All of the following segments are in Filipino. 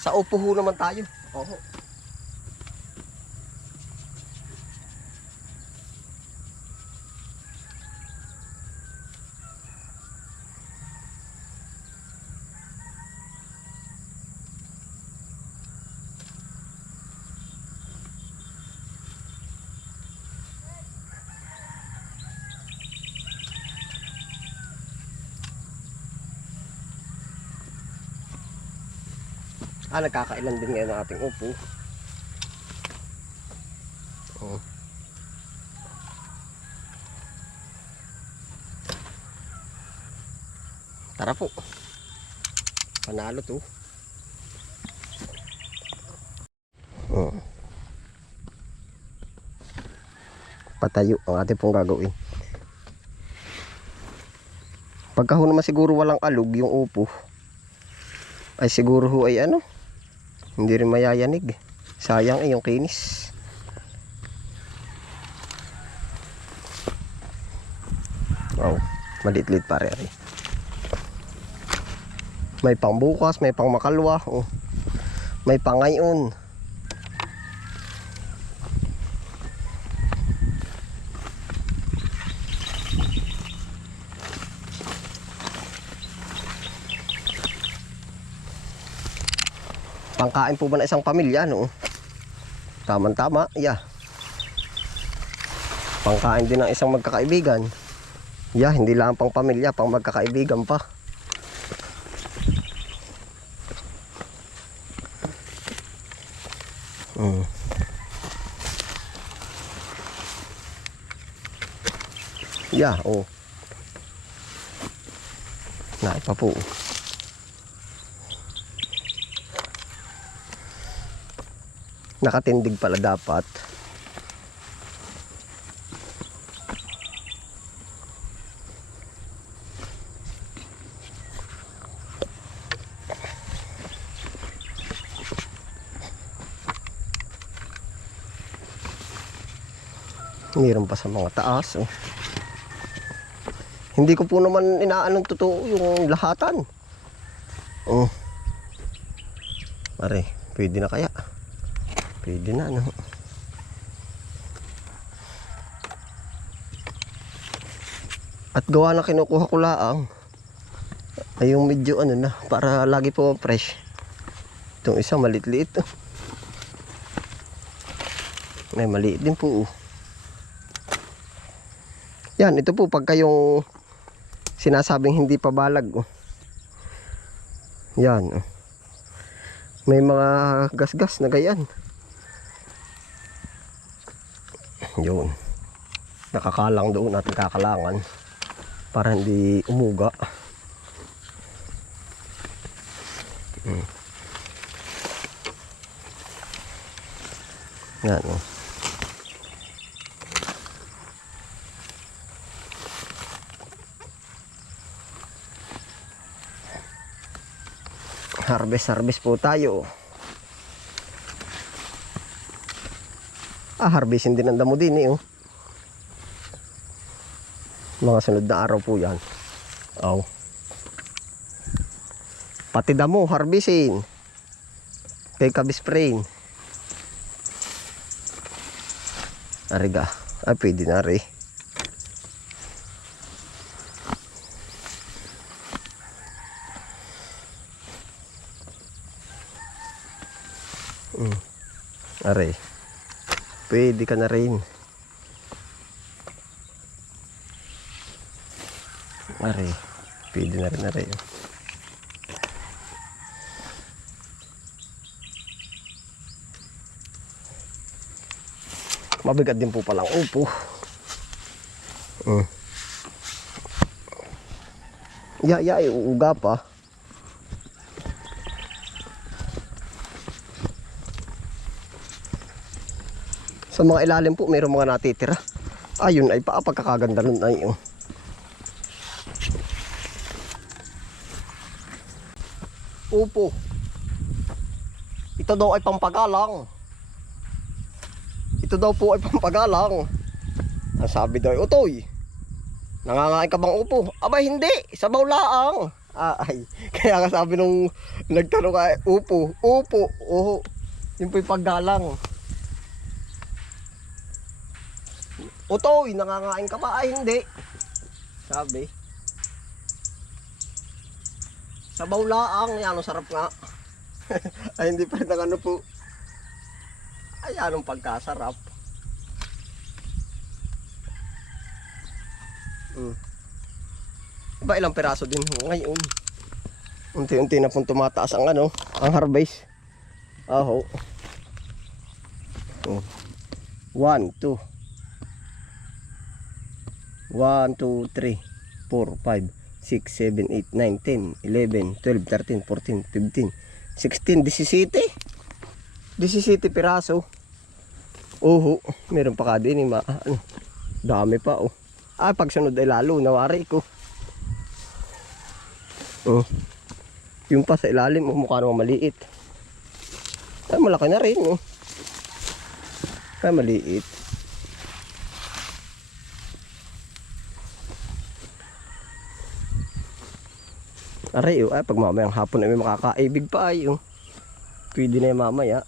Sa upo naman tayo. Oo. Ah, nagkakailan din ngayon ang ating upo. Oh. Tara po. Panalo to. Oh. Patayo ang ating pong gagawin. Pagka ho naman siguro walang alog yung upo, ay siguro ho ay ano, hindi rin mayayanig. Sayang eh yung kinis. Wow, maliit-liit pare ari. May pang bukas, may pang makalwa, oh. may pang Pangkain po ba na isang pamilya, no? Tama-tama, yeah. Pangkain din ng isang magkakaibigan. Yeah, hindi lang pang pamilya, pang magkakaibigan pa. Mm. Yeah, oh. Naipa po. Nakatindig pala dapat. Meron pa sa mga taas. Oh. Hindi ko po naman inaanong totoo yung lahatan. Oh. Pare, pwede na kaya? Pwede na, no? At gawa na kinukuha ko laang ay yung medyo ano na para lagi po fresh. Itong isa maliit-liit. Oh. Ay maliit din po. oh. Yan, ito po pagka yung sinasabing hindi pa balag. Oh. Yan. Oh. May mga gas-gas na gayan. Yun. Nakakalang doon natin kakalangan para hindi umuga. Hmm. Yan oh. Harvest harvest po tayo. Ah, harvestin din ang damo din eh. Oh. Mga sunod na araw po yan. Oh. Pati damo, harvestin. Kay kabisprain. Ariga. Ay, pwede na rin. Mm. Aray. Pwede ka na rin. Aray. Pwede na rin na rin. Mabigat din po palang upo. Mm. Ya, ya, uuga pa. Sa mga ilalim po, mayroong mga natitira. Ayun ay pa, pagkakaganda nun ay oh. Upo. Ito daw ay pampagalang. Ito daw po ay pampagalang. Ang sabi daw ay, Utoy, nangangain ka bang upo? Aba hindi, sabaw laang. Ah, ay. Kaya nga sabi nung nagtanong ka, upo, upo, po yung paggalang. Utoy, nangangain ka ba? Ay, hindi. Sabi. Sa baulaang, yan, ang sarap nga. ay, hindi pa ang ano po. Ay, anong pagkasarap. Mm. Iba ilang piraso din ho ngayon. Unti-unti na pong tumataas ang ano, ang harvest. Aho. Oh. One, two. One, two, three, four, five, six, seven, eight, nine, ten, eleven, twelve, thirteen, fourteen, fifteen, sixteen, disisite. Disisite piraso. Oho, meron pa ka din eh, ma, ano, dami pa oh. Ah, pag sunod ay lalo, nawari ko. Oh. Yung pa sa ilalim, oh, mukha naman maliit. Ay, malaki na rin, oh. Ay, maliit. Aray, oh, ay, pag mamayang hapon ay may makakaibig pa ay, oh. Pwede na yung mamaya.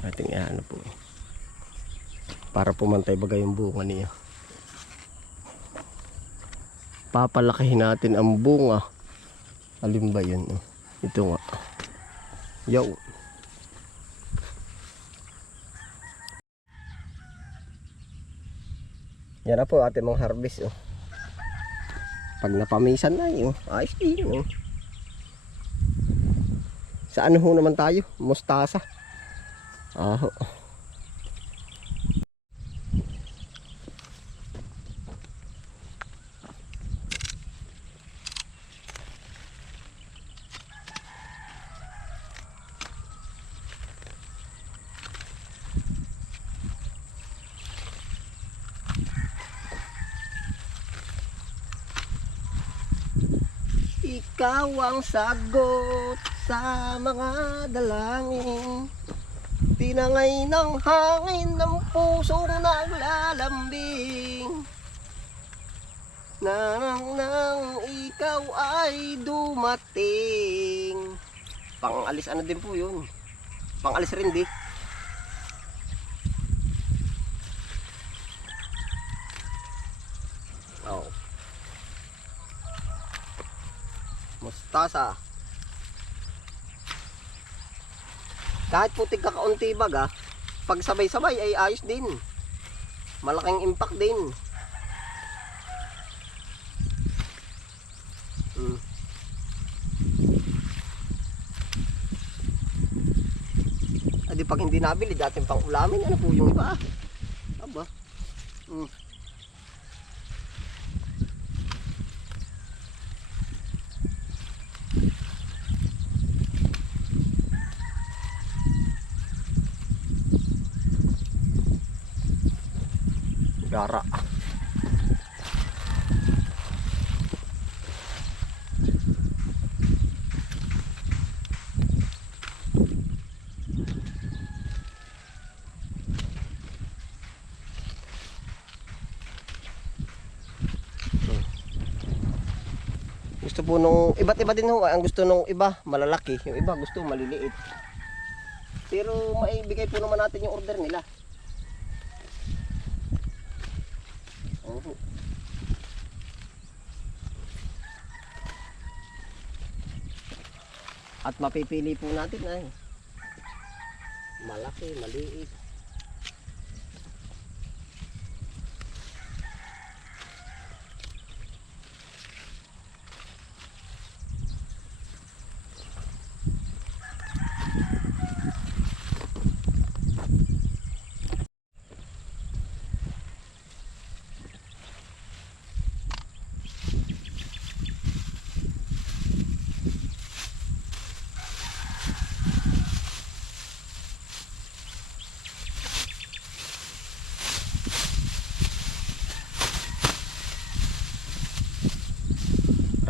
Ating ano po. Para pumantay bagay yung bunga niya. Papalakihin natin ang bunga. Alin ba yun? oh? Ito nga. Yo. Yan na po ating mga harvest. Oh. Pag napamisan na yun, ayos din. Oh. Sa ano ho naman tayo? Mustasa. Aho. Ikaw ang sagot sa mga dalangin. Tinangay ng hangin ng pusong naglalambing. Nang nang ikaw ay dumating. Pangalis ano din po yun? Pangalis rin di Oh. Mustasa. Kahit putik ka kaunti baga, pag sabay-sabay ay ayos din. Malaking impact din. Mm. Adi pag hindi nabili, dating pang ulamin, ano po yung iba? Aba. Mm. Gara. Gusto po nung iba't iba din ho, ang gusto nung iba malalaki, yung iba gusto maliliit. Pero maibigay po naman natin yung order nila. Oo. At mapipili po natin ay malaki, maliit.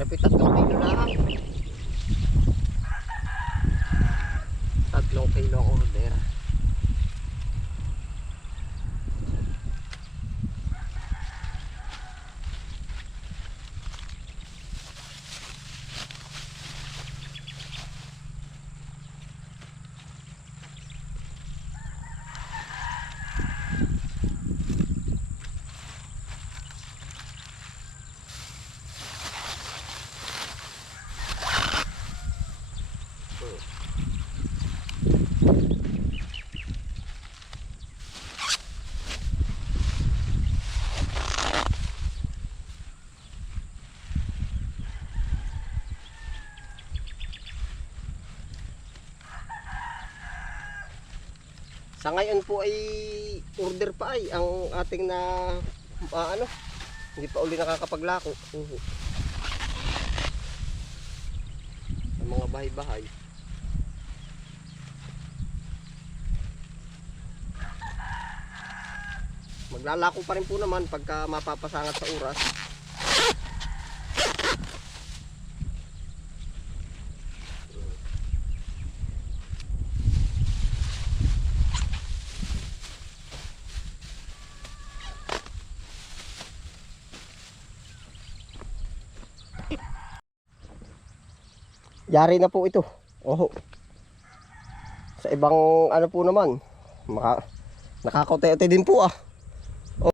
pescar também lá. Sa ngayon po ay order pa ay ang ating na ah, ano, hindi pa uli nakakapaglako. Uhu. Ang mga bahay-bahay. Maglalako pa rin po naman pagka mapapasangat sa oras. Yari na po ito. Oho. Sa ibang ano po naman, maka, nakakautay din po ah.